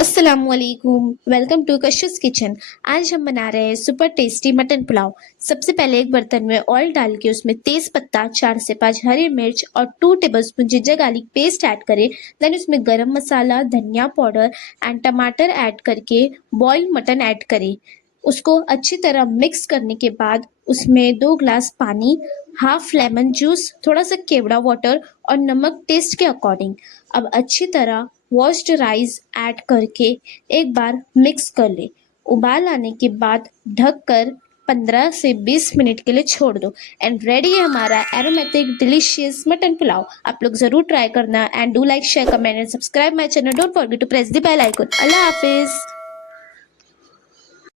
अस्सलामुअलैकुम। Welcome to Kashish kitchen. आज हम बना रहे हैं सुपर टेस्टी मटन पुलाव। सबसे पहले एक बर्तन में ऑयल डाल के उसमें तेज पत्ता, 4 से 5 हरी मिर्च और 2 tablespoon ginger garlic paste add करें। देन उसमें गरम मसाला, धनिया पाउडर एंड टमाटर ऐड करके बॉइल्ड मटन ऐड करें। उसको अच्छी तरह मिक्स करने के बाद उसमें 2 ग्लास पानी, हाफ लेमन जूस, थोड़ा सा केवड़ा वाटर और नमक टेस्ट के अकॉर्डिंग। अब अच्छी तरह वॉश्ड राइस ऐड करके एक बार मिक्स कर ले। उबाल आने के बाद ढक कर 15 से 20 मिनट के लिए छोड़ दो एंड रेडी है हमारा एरोमेटिक डिलीशियस मटन पुलाव। आप लोग जरूर ट्राई करना and do like share comment and subscribe my channel. Don't forget to press the bell icon. अल्लाह हाफिज।